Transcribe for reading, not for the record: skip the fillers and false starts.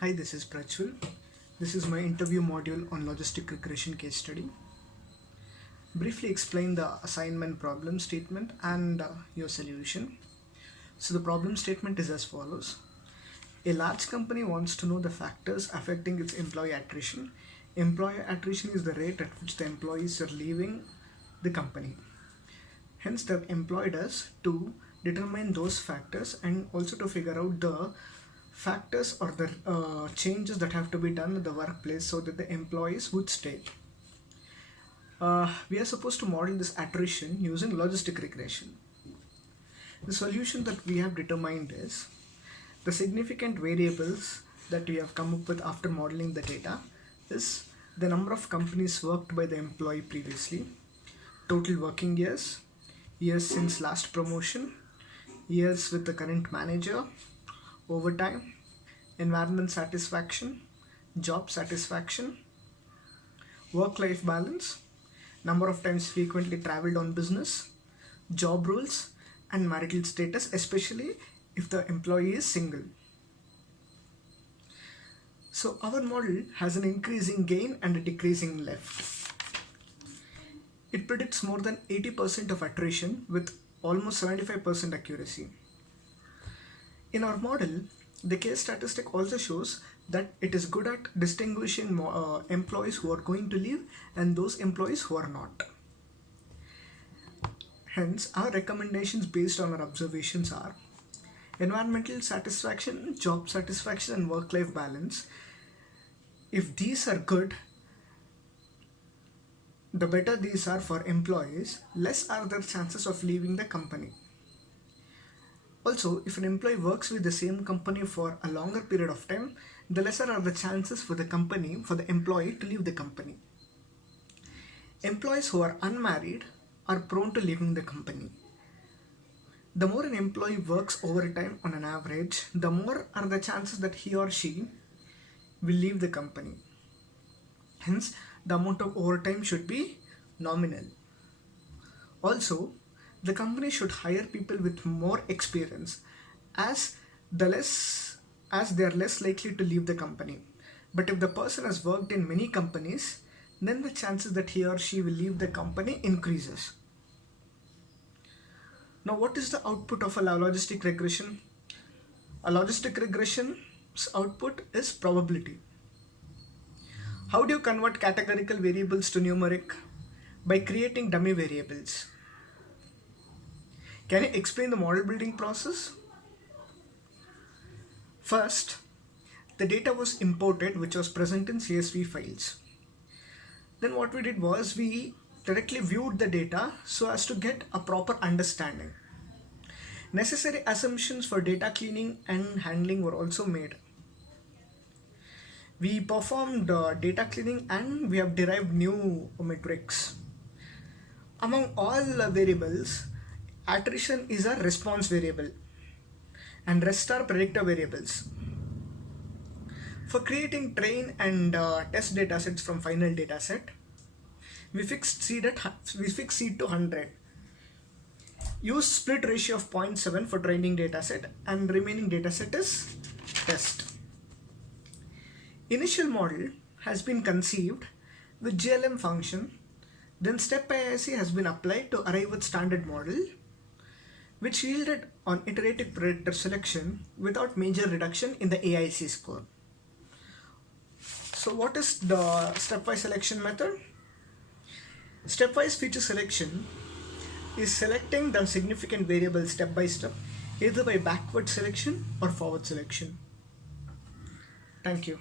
Hi, this is Prachul. This is my interview module on logistic regression case study. Briefly explain the assignment problem statement and your solution. So the problem statement is as follows. A large company wants to know the factors affecting its employee attrition. Employee attrition is the rate at which the employees are leaving the company. Hence, they've employed us to determine those factors and also to figure out the factors or the changes that have to be done at the workplace so that the employees would stay. We are supposed to model this attrition using logistic regression. The solution that we have determined is the significant variables that we have come up with after modeling the data is the number of companies worked by the employee previously, total working years, years since last promotion, years with the current manager, overtime, environment satisfaction, job satisfaction, work-life balance, number of times frequently traveled on business, job roles, and marital status, especially if the employee is single. So our model has an increasing gain and a decreasing left. It predicts more than 80% of attrition with almost 75% accuracy. In our model, the case statistic also shows that it is good at distinguishing employees who are going to leave and those employees who are not. Hence, our recommendations based on our observations are environmental satisfaction, job satisfaction, and work-life balance. If these are good, the better these are for employees, less are their chances of leaving the company. Also, if an employee works with the same company for a longer period of time, the lesser are the chances for the employee to leave the company. Employees who are unmarried are prone to leaving the company. The more an employee works overtime on an average, the more are the chances that he or she will leave the company. Hence, the amount of overtime should be nominal. Also, the company should hire people with more experience as they are less likely to leave the company. But if the person has worked in many companies, then the chances that he or she will leave the company increases. Now, what is the output of a logistic regression? A logistic regression's output is probability. How do you convert categorical variables to numeric? By creating dummy variables. Can you explain the model building process? First, the data was imported, which was present in CSV files. Then what we did was we directly viewed the data so as to get a proper understanding. Necessary assumptions for data cleaning and handling were also made. We performed data cleaning and we have derived new metrics. Among all variables, attrition is a response variable and rest are predictor variables. For creating train and test datasets from final dataset, we fixed seed to 100. Use split ratio of 0.7 for training dataset and remaining dataset is test. Initial model has been conceived with GLM function, then step IIC has been applied to arrive at standard model, which yielded on iterative predictor selection without major reduction in the AIC score. So what is the stepwise selection method? Stepwise feature selection is selecting the significant variable step by step, either by backward selection or forward selection. Thank you.